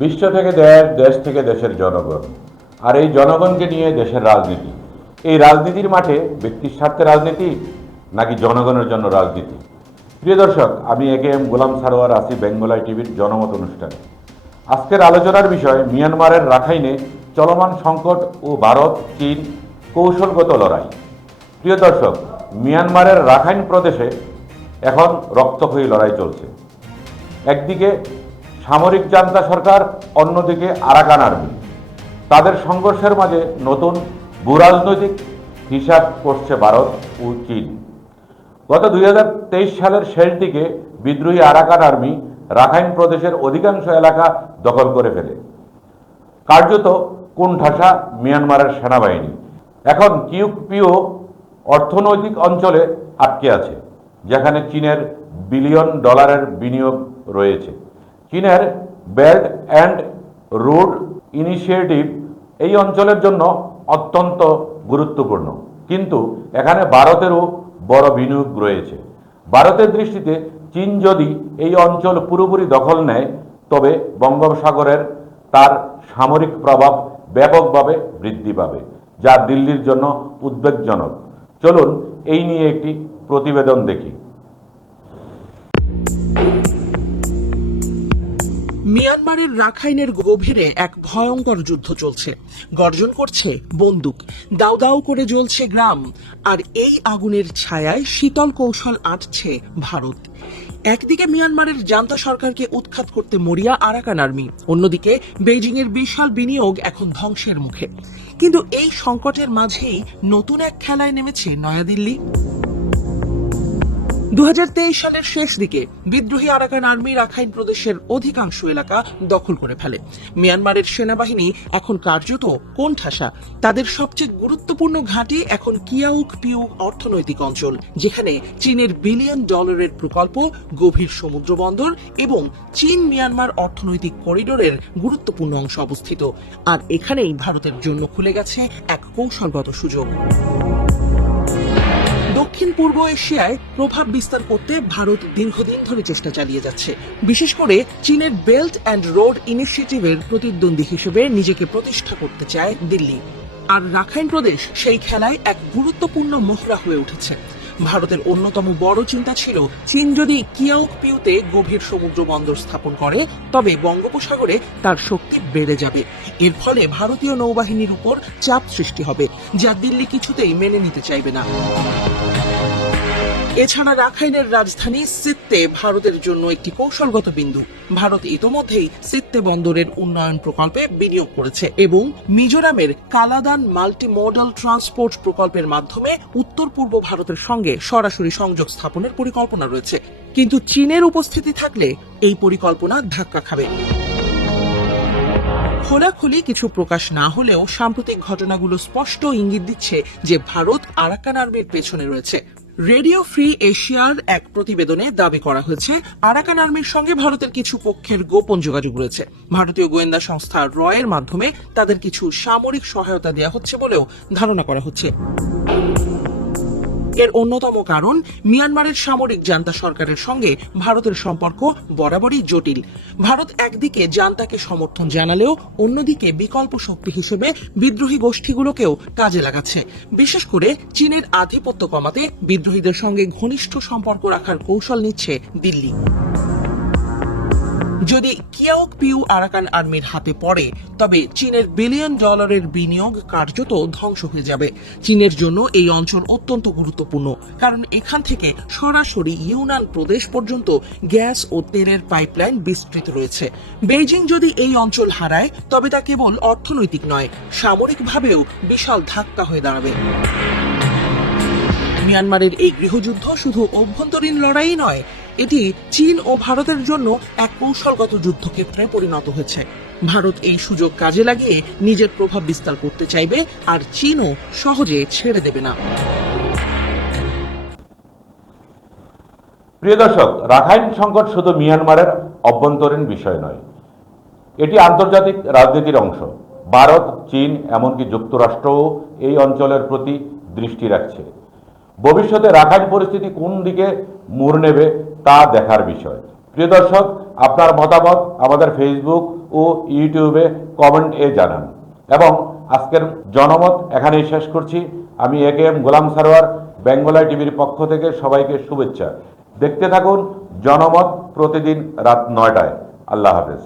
বিশ্ব থেকে দেশ থেকে দেশের জনগণ, আর এই জনগণকে নিয়ে দেশের রাজনীতি। এই রাজনীতির মাঠে ব্যক্তির স্বার্থে রাজনীতি নাকি জনগণের জন্য রাজনীতি? প্রিয় দর্শক, আমি AKM গোলাম সারোয়ার আছি বেঙ্গলাই টিভির জনমত অনুষ্ঠানে। আজকের আলোচনার বিষয় মিয়ানমারের রাখাইনে চলমান সংকট ও ভারত চীন কৌশলগত লড়াই। প্রিয় দর্শক, মিয়ানমারের রাখাইন প্রদেশে এখন রক্তক্ষয়ী লড়াই চলছে। একদিকে সামরিক জান্তা সরকার, অন্যদিকে আরাকান আর্মি। তাদের সংঘর্ষের মাঝে নতুন ভূরাজনৈতিক হিসাব করছে ভারত ও চীন। গত 2023 সালের শেষ দিকে বিদ্রোহী আরাকান আর্মি রাখাইন প্রদেশের অধিকাংশ এলাকা দখল করে ফেলে। কার্যত কোণঠাসা মিয়ানমারের সেনাবাহিনী এখন কিউকপিও অর্থনৈতিক অঞ্চলে আটকে আছে, যেখানে চীনের বিলিয়ন ডলারের বিনিয়োগ রয়েছে। চীনের বেল্ট অ্যান্ড রোড ইনিশিয়েটিভ এই অঞ্চলের জন্য অত্যন্ত গুরুত্বপূর্ণ, কিন্তু এখানে ভারতেরও বড় বিনিয়োগ রয়েছে। ভারতের দৃষ্টিতে চীন যদি এই অঞ্চল পুরোপুরি দখল নেয়, তবে বঙ্গোপসাগরের তার সামরিক প্রভাব ব্যাপকভাবে বৃদ্ধি পাবে, যা দিল্লির জন্য উদ্বেগজনক। চলুন এই নিয়ে একটি প্রতিবেদন দেখি। মিয়ানমারের রাখাইনের গভীরে এক ভয়ঙ্কর যুদ্ধ চলছে। গর্জন করছে বন্দুক, দাউ দাউ করে জ্বলছে গ্রাম, আর এই আগুনের ছায়ায় শীতল কৌশল আঁটছে ভারত। একদিকে মিয়ানমারের জান্তা সরকারকে উৎখাত করতে মরিয়া আরাকান আর্মি, অন্যদিকে বেইজিং এর বিশাল বিনিয়োগ এখন ধ্বংসের মুখে। কিন্তু এই সংকটের মাঝেই নতুন এক খেলায় নেমেছে নয়াদিল্লি। 2023 সালের শেষ দিকে বিদ্রোহী আরাকান আর্মি রাখাইন প্রদেশের অধিকাংশ এলাকা দখল করে ফেলে। মিয়ানমারের সেনাবাহিনী এখন কার্যত কোণঠাসা। তাদের সবচেয়ে গুরুত্বপূর্ণ ঘাঁটি এখন কিয়াউকপিউ অর্থনৈতিক অঞ্চল, যেখানে চীনের বিলিয়ন ডলারের প্রকল্প, গভীর সমুদ্র বন্দর এবং চীন মিয়ানমার অর্থনৈতিক করিডোরের গুরুত্বপূর্ণ অংশ অবস্থিত। আর এখানেই ভারতের জন্য খুলে গেছে এক কৌশলগত সুযোগ। দক্ষিণ পূর্ব এশিয়ায় প্রভাব বিস্তার করতে ভারত দীর্ঘদিন ধরে চেষ্টা চালিয়ে যাচ্ছে। বিশেষ করে চীনের বেল্ট অ্যান্ড রোড ইনিশিয়েটিভের প্রতিদ্বন্দ্বী হিসেবে নিজেকে প্রতিষ্ঠা করতে চায় দিল্লি। আর রাখাইন প্রদেশ সেই খেলায় এক গুরুত্বপূর্ণ মহড়া হয়ে উঠেছে। ভারতের অন্যতম বড় চিন্তা ছিল, চীন যদি কিয়াউকপিউতে গভীর সমুদ্র বন্দর স্থাপন করে, তবে বঙ্গোপসাগরে তার শক্তি বেড়ে যাবে। এর ফলে ভারতীয় নৌবাহিনীর উপর চাপ সৃষ্টি হবে, যা দিল্লি কিছুতেই মেনে নিতে চাইবে না। এছাড়া রাখাইনের রাজধানী সিত্তে ভারতের জন্য একটি কৌশলগত বিন্দু। ভারত ইতোমধ্যেই সিত্তে বন্দরের উন্নয়ন প্রকল্পে বিনিয়োগ করেছে এবং মিজোরামের কালাদান মাল্টি মডাল ট্রান্সপোর্ট প্রকল্পের মাধ্যমে উত্তর পূর্ব ভারতের সঙ্গে সরাসরি সংযোগ স্থাপনের পরিকল্পনা রয়েছে। কিন্তু চীনের উপস্থিতি থাকলে এই পরিকল্পনা ধাক্কা খাবে। খোলাখুলি কিছু প্রকাশ না হলেও সাম্প্রতিক ঘটনাগুলো স্পষ্ট ইঙ্গিত দিচ্ছে যে ভারত আরাকান আর্মির পেছনে রয়েছে। রেডিও ফ্রি এশিয়ার এক প্রতিবেদনে দাবি করা হয়েছে, আরাকান আর্মির সঙ্গে ভারতের কিছু পক্ষের গোপন যোগাযোগ রয়েছে। ভারতীয় গোয়েন্দা সংস্থা রয়ের মাধ্যমে তাদের কিছু সামরিক সহায়তা দেওয়া হচ্ছে বলেও ধারণা করা হচ্ছে। এর অন্যতম কারণ, মিয়ানমারের সামরিক জান্তা সরকারের সঙ্গে ভারতের সম্পর্ক বরাবরই জটিল। ভারত একদিকে জান্তাকে সমর্থন জানালেও অন্যদিকে বিকল্প শক্তি হিসেবে বিদ্রোহী গোষ্ঠীগুলোকেও কাজে লাগাচ্ছে। বিশেষ করে চীনের আধিপত্য কমাতে বিদ্রোহীদের সঙ্গে ঘনিষ্ঠ সম্পর্ক রাখার কৌশল নিচ্ছে দিল্লি। যদি কিয়াউকপিউ আরাকান আর্মির হাতে পড়ে, তবে চীনের বিলিয়ন ডলারের বিনিয়োগ কার্যত ধ্বংস হয়ে যাবে। চীনের জন্য এই অঞ্চল অত্যন্ত গুরুত্বপূর্ণ, কারণ এখান থেকে সরাসরি ইউনান প্রদেশ পর্যন্ত গ্যাস ও তেলের পাইপলাইন বিস্তৃত রয়েছে। বেইজিং যদি এই অঞ্চল হারায়, তবে তা কেবল অর্থনৈতিক নয়, সামরিকভাবেও বিশাল ধাক্কা হয়ে দাঁড়াবে। মিয়ানমারের এই গৃহযুদ্ধ শুধু অভ্যন্তরীণ লড়াই নয়, এটি চীন ও ভারতের জন্য এক কৌশলগত যুদ্ধক্ষেত্রে পরিণত হয়েছে। ভারত এই সুযোগ কাজে লাগিয়ে নিজের প্রভাব বিস্তার করতে চাইবে, আর চীনও সহজে ছেড়ে দেবে না। প্রিয় দর্শক, রাখাইন সংকট শুধু মিয়ানমারের অভ্যন্তরীণ বিষয় নয়, এটি আন্তর্জাতিক রাজনীতির অংশ। ভারত, চীন, এমনকি যুক্তরাষ্ট্রও এই অঞ্চলের প্রতি দৃষ্টি রাখছে। ভবিষ্যতে রাখাইন পরিস্থিতি কোন দিকে মোড় নেবে তা দেখার বিষয়। প্রিয় দর্শক, আপনার মতামত আমাদের ফেসবুক ও ইউটিউবে কমেন্টে জানান। এবং আজকের জনমত এখানেই শেষ করছি। আমি AKM গোলাম সারোয়ার, বেঙ্গলা টিভির পক্ষ থেকে সবাইকে শুভেচ্ছা। দেখতে থাকুন জনমত প্রতিদিন রাত 9টায়। আল্লাহ হাফেজ।